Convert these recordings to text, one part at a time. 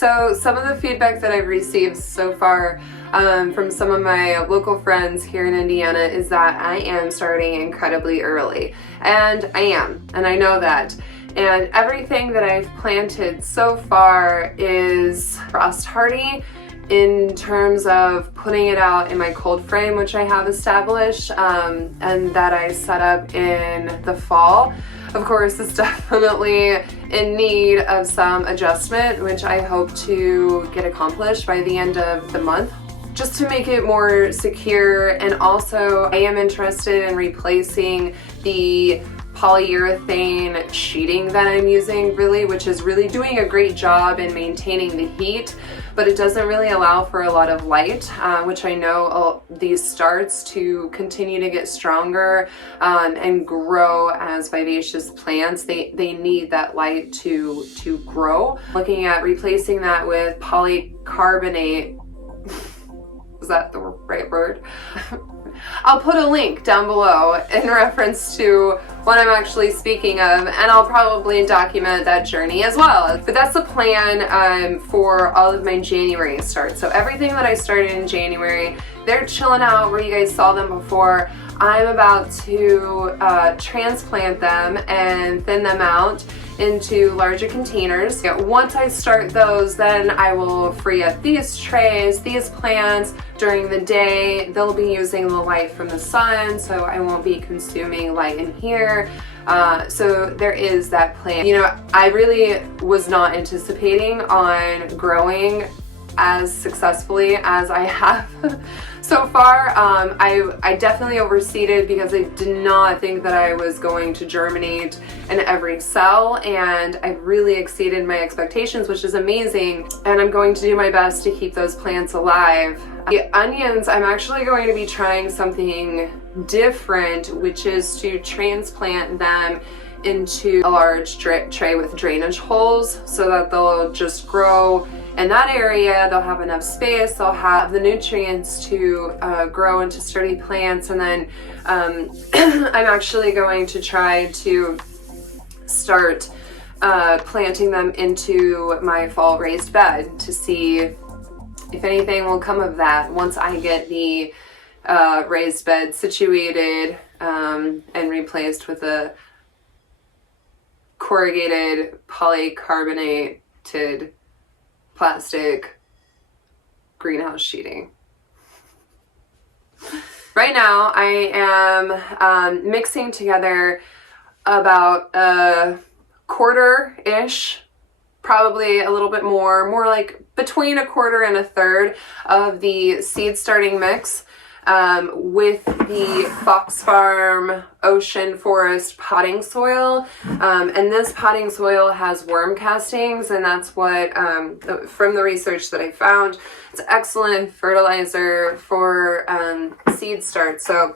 So some of the feedback that I've received so far from some of my local friends here in Indiana is that I am starting incredibly early. And I am, and I know that. And everything that I've planted so far is frost hardy in terms of putting it out in my cold frame, which I have established, and that I set up in the fall. Of course, it's definitely in need of some adjustment, which I hope to get accomplished by the end of the month, just to make it more secure. And also, I am interested in replacing the polyurethane sheeting that I'm using, which is really doing a great job in maintaining the heat, but it doesn't really allow for a lot of light, which I know these starts to continue to get stronger and grow as vivacious plants. They need that light to grow. Looking at replacing that with polycarbonate. Is that the right word? I'll put a link down below in reference to what I'm actually speaking of, and I'll probably document that journey as well. But that's the plan for all of my January starts. So everything that I started in January, they're chilling out where you guys saw them before. I'm about to transplant them and thin them out into larger containers. Once I start those, then I will free up these trays, these plants. During the day, they'll be using the light from the sun, so I won't be consuming light in here. So there is that plan. You know, I really was not anticipating on growing as successfully as I have so far. I definitely overseeded because I did not think that I was going to germinate in every cell, and I really exceeded my expectations, which is amazing, and I'm going to do my best to keep those plants alive. The onions, I'm actually going to be trying something different, which is to transplant them into a large tray with drainage holes so that they'll just grow in that area. They'll have enough space, they'll have the nutrients to grow into sturdy plants, and then I'm actually going to try to start planting them into my fall raised bed to see if anything will come of that once I get the raised bed situated and replaced with a corrugated polycarbonated plastic greenhouse sheeting. Right now I am mixing together about a quarter-ish, probably a little bit more like between a quarter and a third of the seed starting mix with the Fox Farm Ocean Forest potting soil. And this potting soil has worm castings, and that's what, from the research that I found, it's excellent fertilizer for seed start. So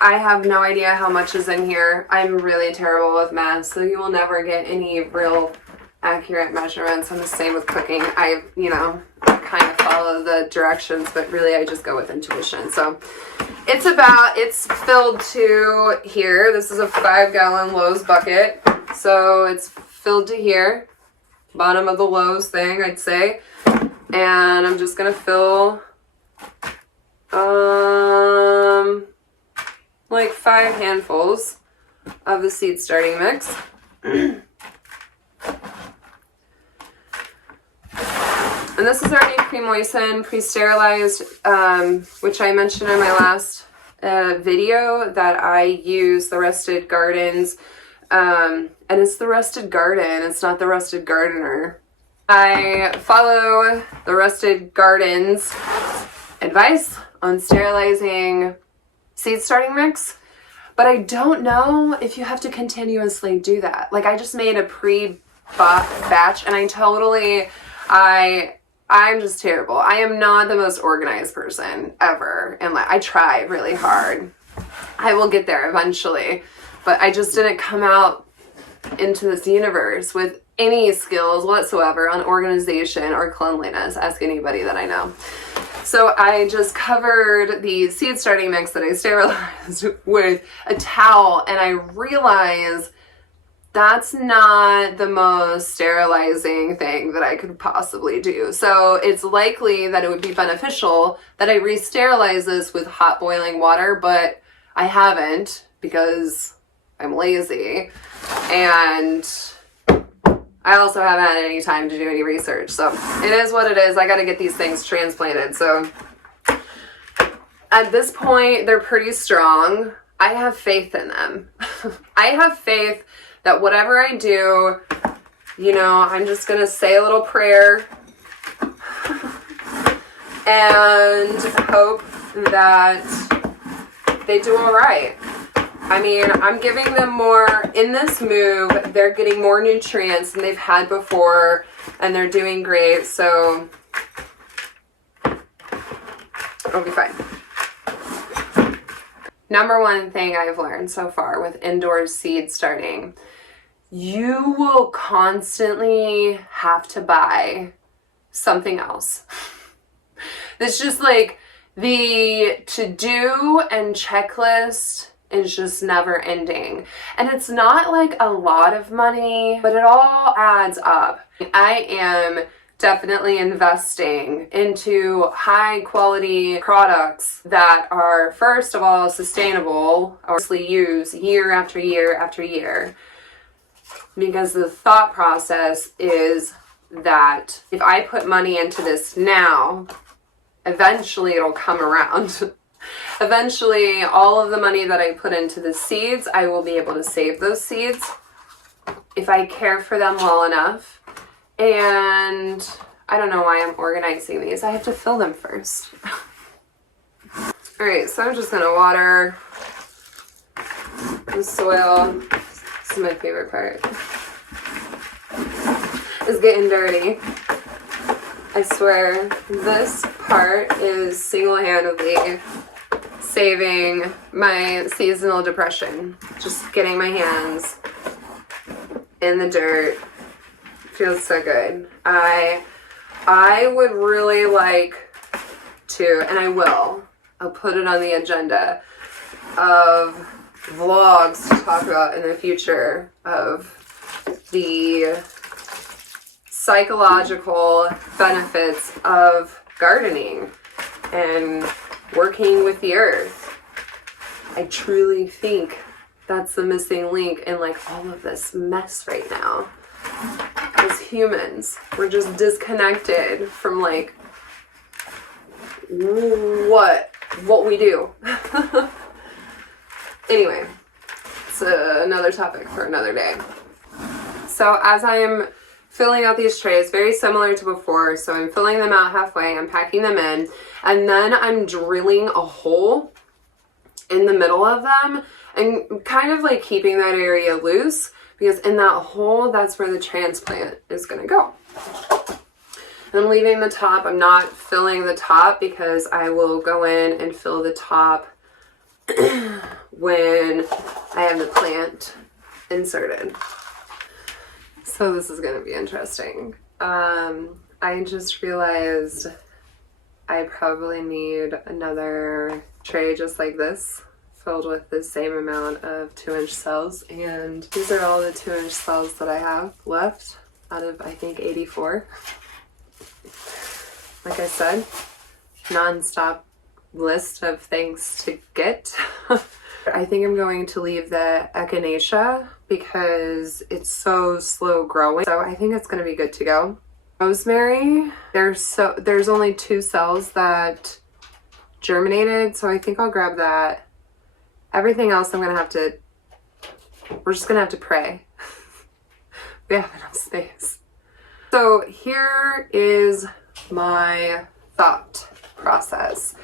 I have no idea how much is in here. I'm really terrible with math, so you will never get any real accurate measurements. I'm the same with cooking. I kind of follow the directions, but really I just go with intuition. So it's filled to here. This is a 5-gallon Lowe's bucket. So it's filled to here, bottom of the Lowe's thing, I'd say. And I'm just gonna fill like 5 handfuls of the seed starting mix. And this is already pre-moistened, pre-sterilized, which I mentioned in my last video that I use the Rusted Gardens, and it's the Rusted Garden, it's not the Rusted Gardener. I follow the Rusted Gardens advice on sterilizing seed starting mix, but I don't know if you have to continuously do that. Like, I just made a pre-batch, and I'm just terrible. I am not the most organized person ever, and I try really hard. I will get there eventually, but I just didn't come out into this universe with any skills whatsoever on organization or cleanliness. Ask anybody that I know. So I just covered the seed starting mix that I sterilized with a towel, and I realized that's not the most sterilizing thing that I could possibly do. So it's likely that it would be beneficial that I re-sterilize this with hot boiling water, but I haven't because I'm lazy, and I also haven't had any time to do any research. So it is what it is. I got to get these things transplanted. So at this point, they're pretty strong. I have faith in them. I have faith that whatever I do, you know, I'm just going to say a little prayer and hope that they do all right. I mean, I'm giving them more, in this move, they're getting more nutrients than they've had before, and they're doing great, so I'll be fine. Number one thing I've learned so far with indoor seed starting, you will constantly have to buy something else. It's just like the to-do and checklist is just never ending. And it's not like a lot of money, but it all adds up. I am definitely investing into high quality products that are, first of all, sustainable, or use year after year after year. Because the thought process is that if I put money into this now, eventually it'll come around. Eventually, all of the money that I put into the seeds, I will be able to save those seeds if I care for them well enough. And I don't know why I'm organizing these. I have to fill them first. All right, so I'm just gonna water the soil. This is my favorite part. It's getting dirty. I swear, this part is single-handedly saving my seasonal depression. Just getting my hands in the dirt feels so good. I would really like to, and I'll put it on the agenda of vlogs to talk about in the future of the psychological benefits of gardening and working with the earth. I truly think that's the missing link in like all of this mess right now. As humans, we're just disconnected from like what we do. Anyway, it's another topic for another day. So as I'm filling out these trays, very similar to before, so I'm filling them out halfway, I'm packing them in, and then I'm drilling a hole in the middle of them and kind of like keeping that area loose, because in that hole, that's where the transplant is going to go. And I'm leaving the top. I'm not filling the top because I will go in and fill the top when I have the plant inserted. So this is going to be interesting. I just realized I probably need another tray just like this, filled with the same amount of 2-inch cells, and these are all the 2-inch cells that I have left out of, I think, 84. Like I said, non-stop list of things to get. I think I'm going to leave the echinacea because it's so slow growing, so I think it's going to be good to go. Rosemary, there's only 2 cells that germinated, so I think I'll grab that. Everything else we're just gonna have to pray. We have enough space. So here is my thought process.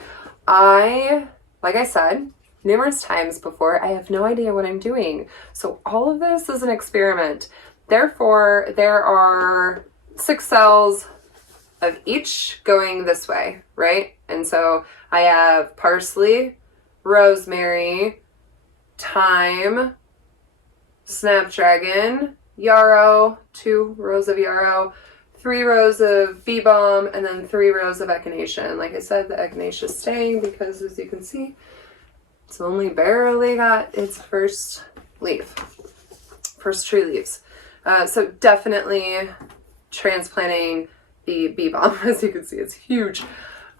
Like I said numerous times before, I have no idea what I'm doing. So all of this is an experiment. Therefore, there are 6 cells of each going this way, right? And so I have parsley, rosemary, thyme, snapdragon, yarrow, 2 rows of yarrow, 3 rows of bee balm, and then 3 rows of echinacea. And like I said, the echinacea is staying because, as you can see, it's only barely got its first leaf. first tree leaves. So definitely transplanting the bee balm. As you can see, it's huge.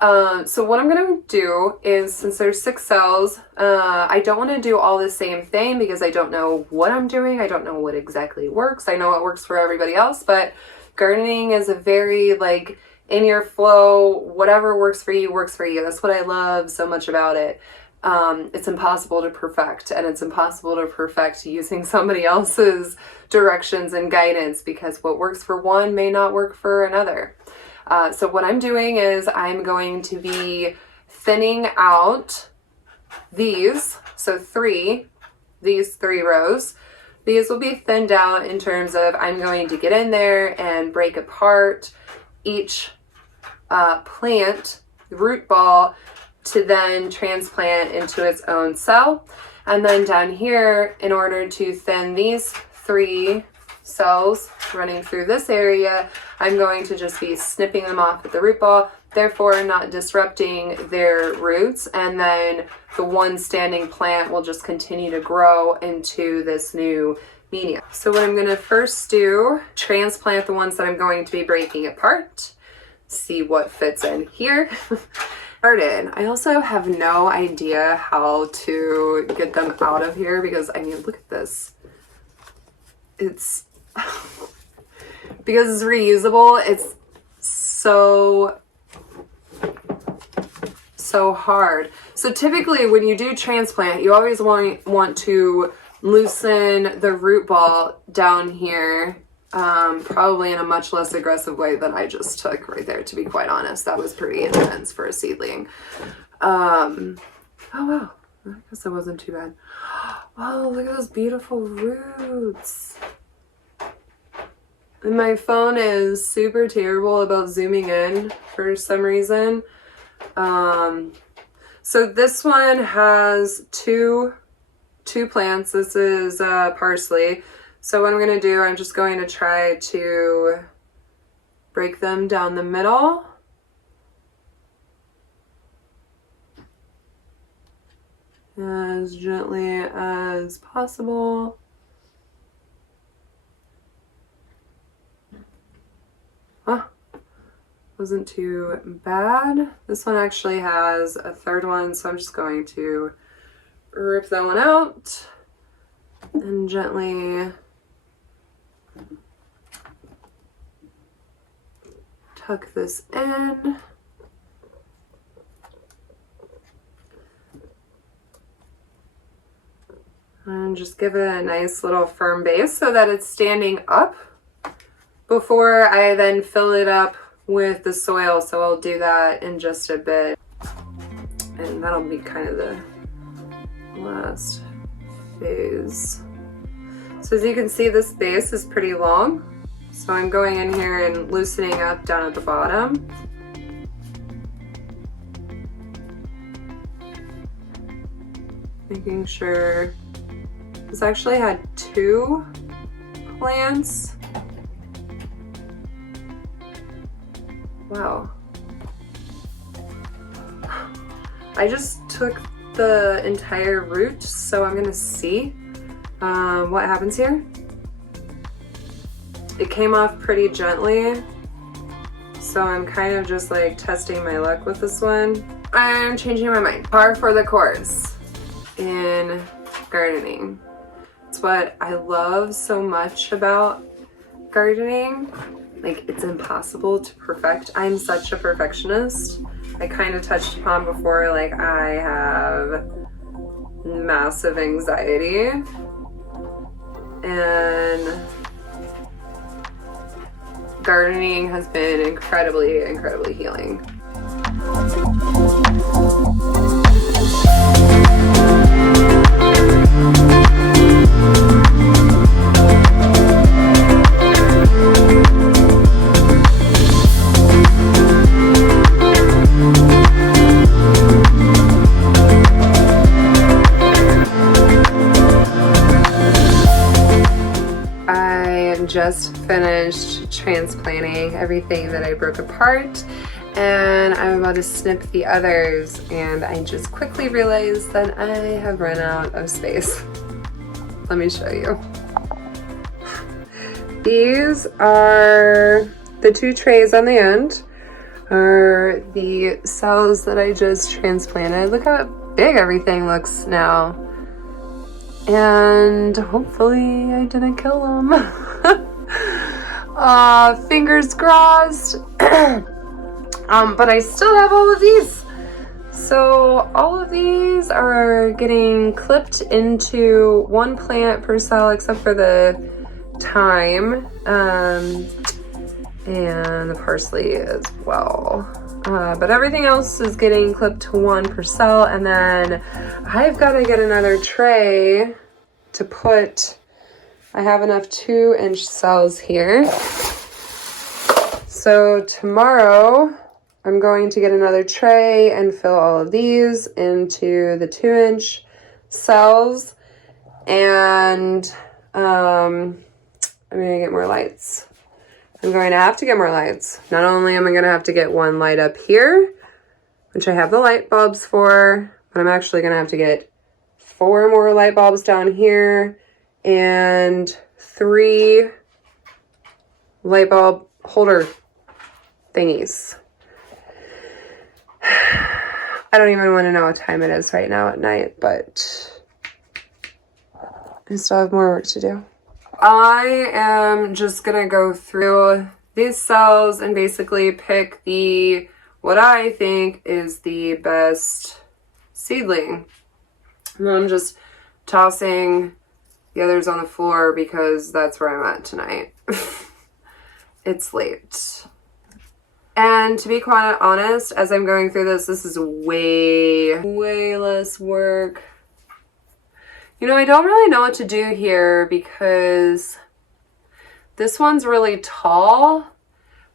So what I'm going to do is, since there's 6 cells, I don't want to do all the same thing because I don't know what I'm doing. I don't know what exactly works. I know what works for everybody else, but gardening is a very like in your flow, whatever works for you works for you. That's what I love so much about it. It's impossible to perfect, and it's impossible to perfect using somebody else's directions and guidance, because what works for one may not work for another. So what I'm doing is I'm going to be thinning out these, so these 3 rows. These will be thinned out in terms of I'm going to get in there and break apart each plant root ball to then transplant into its own cell. And then down here, in order to thin these 3 cells running through this area, I'm going to just be snipping them off at the root ball, therefore not disrupting their roots, and then the one standing plant will just continue to grow into this new medium. So what I'm going to first do, transplant the ones that I'm going to be breaking apart, see what fits in here. I also have no idea how to get them out of here because, I mean, look at this. It's because it's reusable, it's so hard. So typically when you do transplant, you always want to loosen the root ball down here, probably in a much less aggressive way than I just took right there, to be quite honest. That was pretty intense for a seedling. Oh wow, I guess that wasn't too bad. Oh, look at those beautiful roots. And my phone is super terrible about zooming in for some reason. So this one has two plants. This is parsley. So what I'm going to do, I'm just going to try to break them down the middle. As gently as possible. Huh. Wasn't too bad. This one actually has a 3rd one, so I'm just going to rip that one out and gently tuck this in. And just give it a nice little firm base so that it's standing up before I then fill it up with the soil. So I'll do that in just a bit. And that'll be kind of the last phase. So as you can see, this base is pretty long. So I'm going in here and loosening up down at the bottom. Making sure. This actually had 2 plants. Wow. I just took the entire root, so I'm gonna see what happens here. It came off pretty gently, so I'm kind of just like testing my luck with this one. I'm changing my mind. Par for the course in gardening. It's what I love so much about gardening. Like, it's impossible to perfect. I'm such a perfectionist. I kind of touched upon before, like, I have massive anxiety, and gardening has been incredibly, incredibly healing. Just finished transplanting everything that I broke apart, and I'm about to snip the others, and I just quickly realized that I have run out of space. Let me show you. These are the 2 trays on the end are the cells that I just transplanted. Look how big everything looks now. And hopefully I didn't kill them. Fingers crossed. But I still have all of these. So all of these are getting clipped into 1 plant per cell except for the thyme and the parsley as well. But everything else is getting clipped to 1 per cell, and then I've got to get another tray to put. I have enough 2-inch cells here. So tomorrow I'm going to get another tray and fill all of these into the 2-inch cells, and I'm gonna get more lights. I'm going to have to get more lights. Not only am I gonna have to get 1 light up here, which I have the light bulbs for, but I'm actually gonna have to get 4 more light bulbs down here and 3 light bulb holder thingies. I don't even want to know what time it is right now at night, but I still have more work to do. I am just gonna go through these cells and basically pick what I think is the best seedling. And I'm just tossing the others on the floor because that's where I'm at tonight. It's late. And to be quite honest, as I'm going through this is way less work. You know, I don't really know what to do here because this one's really tall,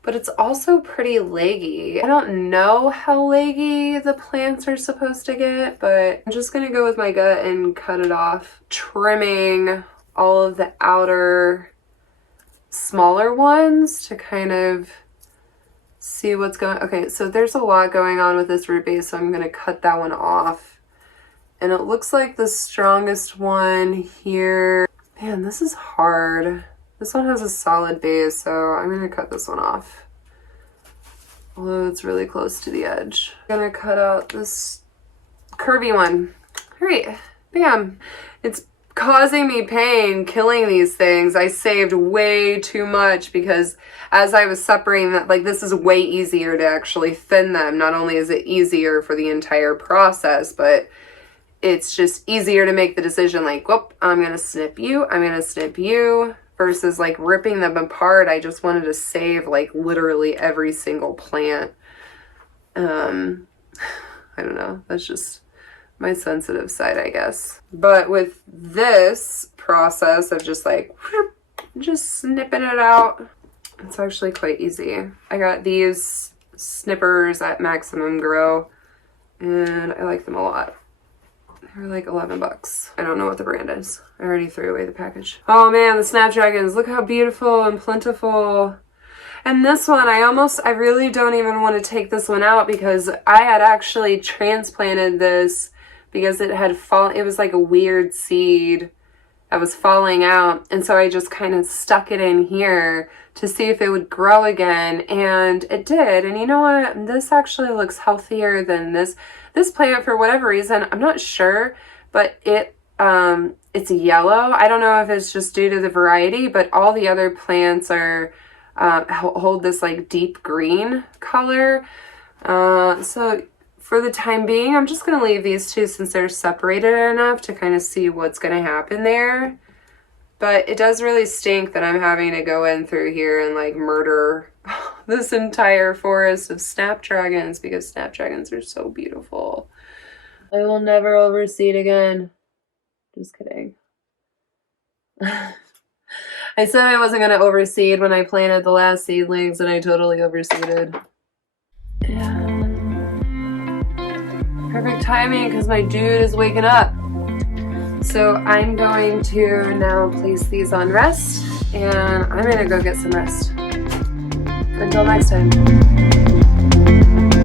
but it's also pretty leggy. I don't know how leggy the plants are supposed to get, but I'm just gonna go with my gut and cut it off, trimming all of the outer smaller ones to kind of see what's going on. Okay, so there's a lot going on with this root base, so I'm gonna cut that one off. And it looks like the strongest one here. Man, this is hard. This one has a solid base, so I'm gonna cut this one off. Although it's really close to the edge. I'm gonna cut out this curvy one. All right, bam. It's causing me pain killing these things. I saved way too much because as I was separating that, like, this is way easier to actually thin them. Not only is it easier for the entire process, but it's just easier to make the decision like, whoop, I'm gonna snip you, I'm gonna snip you, versus like ripping them apart. I just wanted to save like literally every single plant. I don't know, that's just my sensitive side, I guess. But with this process of just like, just snipping it out, it's actually quite easy. I got these snippers at Maximum Grow and I like them a lot. They're like 11 bucks. I don't know what the brand is. I already threw away the package. Oh man, the snapdragons. Look how beautiful and plentiful. And this one, I really don't even want to take this one out because I had actually transplanted this because it had fallen. It was like a weird seed that was falling out. And so I just kind of stuck it in here to see if it would grow again. And it did. And you know what? This actually looks healthier than this. This plant, for whatever reason, I'm not sure, but it's yellow. I don't know if it's just due to the variety, but all the other plants are hold this like deep green color. So for the time being, I'm just gonna leave these two since they're separated enough to kind of see what's gonna happen there. But it does really stink that I'm having to go in through here and like murder this entire forest of snapdragons because snapdragons are so beautiful. I will never overseed again. Just kidding. I said I wasn't going to overseed when I planted the last seedlings and I totally overseeded. And perfect timing because my dude is waking up. So I'm going to now place these on rest and I'm going to go get some rest. Until next time.